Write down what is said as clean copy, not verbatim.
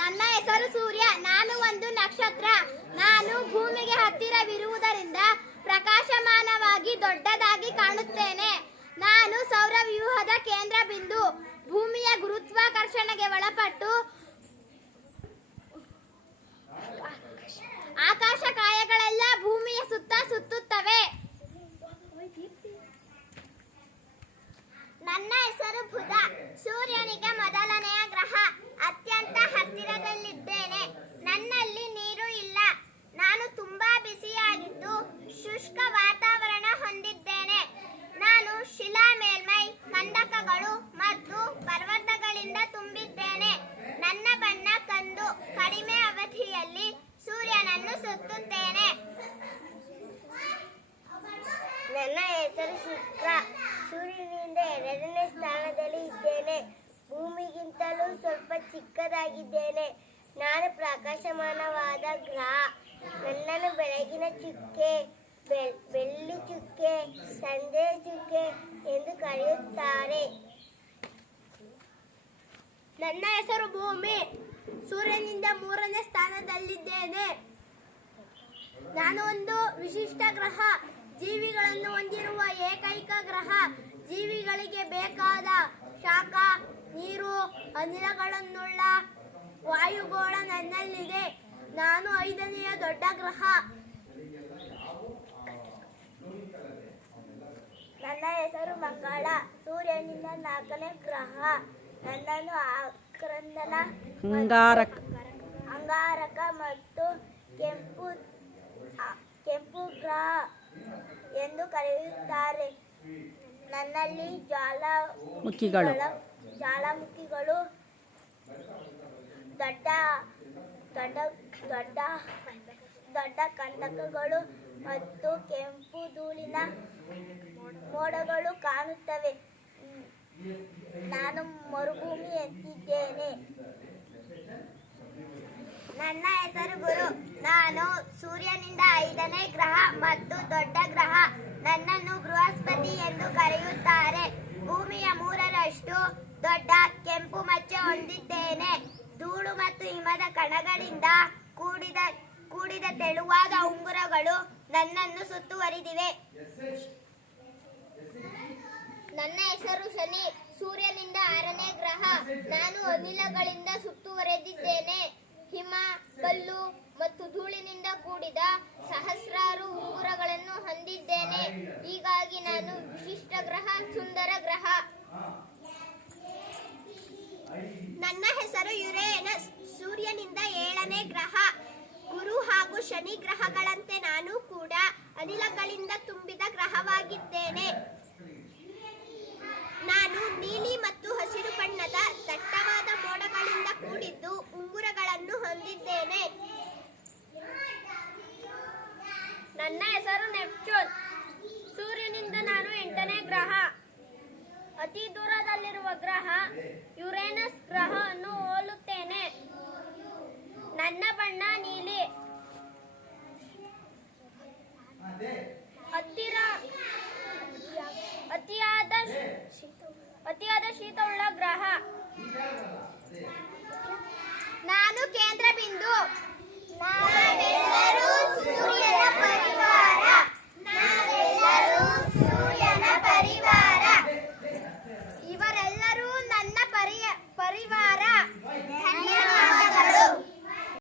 ನನ್ನ ಹೆಸರು ಸೂರ್ಯ. ನಾನು ಒಂದು ನಕ್ಷತ್ರ. ನಾನು ಭೂಮಿಗೆ ಹತ್ತಿರವಿರುವುದರಿಂದ ಪ್ರಕಾಶಮಾನವಾಗಿ ದೊಡ್ಡದಾಗಿ ಕಾಣುತ್ತೇನೆ. ನಾನು ಸೌರವ್ಯೂಹದ ಕೇಂದ್ರ ಬಿಂದು. ಭೂಮಿಯ ಗುರುತ್ವಾಕರ್ಷಣೆಗೆ ಒಳಪಟ್ಟು ಆಕಾಶಕಾಯಗಳೆಲ್ಲ ಭೂಮಿಯ ಸುತ್ತ ಸುತ್ತುತ್ತವೆ. ನನ್ನ ಹೆಸರು ಬುಧ. ಸೂರ್ಯನಿಗೆ ಮೊದಲನೆಯ ಗ್ರಹ. ಅತ್ಯಂತ ಹತ್ತಿರದಲ್ಲಿದ್ದೇನೆ. ನನ್ನಲ್ಲಿ ನೀರು ಇಲ್ಲ. ನಾನು ತುಂಬಾ ಬಿಸಿಯಾಗಿದ್ದು ಶುಷ್ಕ ವಾತಾವರಣ ಹೊಂದಿದ್ದೇನೆ. ನಾನು ಶಿಲಾ ಮೇಲ್ಮೈ, ಕಂದಕಗಳು ಮತ್ತು ಪರ್ವತಗಳಿಂದ ತುಂಬಿದ್ದೇನೆ. ನನ್ನ ಬಣ್ಣ ಕಂದು. ಕಡಿಮೆ ಅವಧಿಯಲ್ಲಿ ಸೂರ್ಯನನ್ನು ಸುತ್ತುತ್ತೇನೆ. ನನ್ನ ಹೆಸರು ಶುಕ್ರ. ಸೂರ್ಯನಿಂದ 2ನೇ ಸ್ಥಾನದಲ್ಲಿ ಇದ್ದೇನೆ. ಭೂಮಿಗಿಂತಲೂ ಸ್ವಲ್ಪ ಚಿಕ್ಕದಾಗಿದ್ದೇನೆ. ನಾನು ಪ್ರಕಾಶಮಾನವಾದ ಗ್ರಹ. ನನ್ನನ್ನು ಬೆಳಗಿನ ಚುಕ್ಕೆ, ಬೆಳ್ಳಿ ಚುಕ್ಕೆ, ಸಂಜೆಯ ಚುಕ್ಕೆ ಎಂದು ಕರೆಯುತ್ತಾರೆ. ನನ್ನ ಹೆಸರು ಭೂಮಿ. ಸೂರ್ಯನಿಂದ 3ನೇ ಸ್ಥಾನದಲ್ಲಿದ್ದೇನೆ. ನಾನು ಒಂದು ವಿಶಿಷ್ಟ ಗ್ರಹ. ಜೀವಿಗಳನ್ನು ಹೊಂದಿರುವ ಏಕೈಕ ಗ್ರಹ. ಜೀವಿಗಳಿಗೆ ಬೇಕಾದ ಶಾಖ, ನೀರು, ಅನಿಲಗಳನ್ನುಳ್ಳ ವಾಯುಗೋಳ ನನ್ನಲ್ಲಿದೆ. ನಾನು 5ನೆಯ ದೊಡ್ಡ ಗ್ರಹ. ನನ್ನ ಹೆಸರು ಮಂಗಳ. ಸೂರ್ಯನಿಂದ 4ನೇ ಗ್ರಹ. ನನ್ನನ್ನು ಅಂಗಾರಕ ಮತ್ತು ಕೆಂಪು ಗ್ರಹ ಎಂದು ಕರೆಯುತ್ತಾರೆ. ನನ್ನಲ್ಲಿ ಜ್ವಾಲಾಮುಖಿಗಳು, ದೊಡ್ಡ ಕಂದಕಗಳು ಮತ್ತು ಕೆಂಪು ಧೂಳಿನ ಮೋಡಗಳು ಕಾಣುತ್ತವೆ. ನಾನು ಮರುಭೂಮಿ ಎತ್ತಿದ್ದೇನೆ. ನನ್ನ ಹೆಸರು ಗುರು. ನಾನು ಸೂರ್ಯನಿಂದ 5ನೇ ಗ್ರಹ ಮತ್ತು ದೊಡ್ಡ ಗ್ರಹ. ನನ್ನನ್ನು ಬೃಹಸ್ಪತಿ ಎಂದು ಕರೆಯುತ್ತಾರೆ. ಭೂಮಿಯ 3ರಷ್ಟು ದೊಡ್ಡ ಕೆಂಪು ಮಚ್ಚೆ ಹೊಂದಿದ್ದೇನೆ. ಧೂಳು ಮತ್ತು ಹಿಮದ ಕಣಗಳಿಂದ ಕೂಡಿದ ತೆಳುವಾದ ಉಂಗುರಗಳು ನನ್ನನ್ನು ಸುತ್ತುವರಿದಿವೆ. ನನ್ನ ಹೆಸರು ಶನಿ. ಸೂರ್ಯನಿಂದ 6ನೇ ಗ್ರಹ. ನಾನು ಅನಿಲಗಳಿಂದ ಸುತ್ತುವರೆದಿದ್ದೇನೆ. ಹಿಮ, ಕಲ್ಲು ಮತ್ತು ಧೂಳಿನಿಂದ ಕೂಡಿದ ಸಹಸ್ರಾರು ಉಂಗುರಗಳನ್ನು ಹೊಂದಿದ್ದೇನೆ. ಹೀಗಾಗಿ ನಾನು ವಿಶಿಷ್ಟ ಗ್ರಹ, ಸುಂದರ ಗ್ರಹ. ನನ್ನ ಹೆಸರು ಯುರೇನಸ್. ಸೂರ್ಯನಿಂದ 7ನೇ ಗ್ರಹ. ಗುರು ಹಾಗೂ ಶನಿ ಗ್ರಹಗಳಂತೆ ನಾನು ಕೂಡ ಅನಿಲಗಳಿಂದ ತುಂಬಿದ ಗ್ರಹವಾಗಿದ್ದೇನೆ. ನಾನು ನೀಲಿ ಮತ್ತು ಹಸಿರು ಬಣ್ಣದ ದಟ್ಟವಾದ ಮೋಡಗಳಿಂದ ಕೂಡಿದ್ದು ಉಂಗುರಗಳನ್ನು ಹೊಂದಿದ್ದೇನೆ. ನನ್ನ ಹೆಸರು ನೆಪ್ಚೂನ್. ಸೂರ್ಯನಿಂದ ನಾನು 8ನೇ ಗ್ರಹ. ಅತಿ ದೂರದಲ್ಲಿರುವ ಗ್ರಹ ಯುರೇನಸ್ ಗ್ರಹವನ್ನು ಹೋಲುತ್ತೇನೆ. ನನ್ನ ಬಣ್ಣ ನೀಲಿ. ಅತಿಯಾದ ಶೀತವುಳ್ಳ ಗ್ರಹ. ನಾನು ಕೇಂದ್ರ ಬಿಂದು.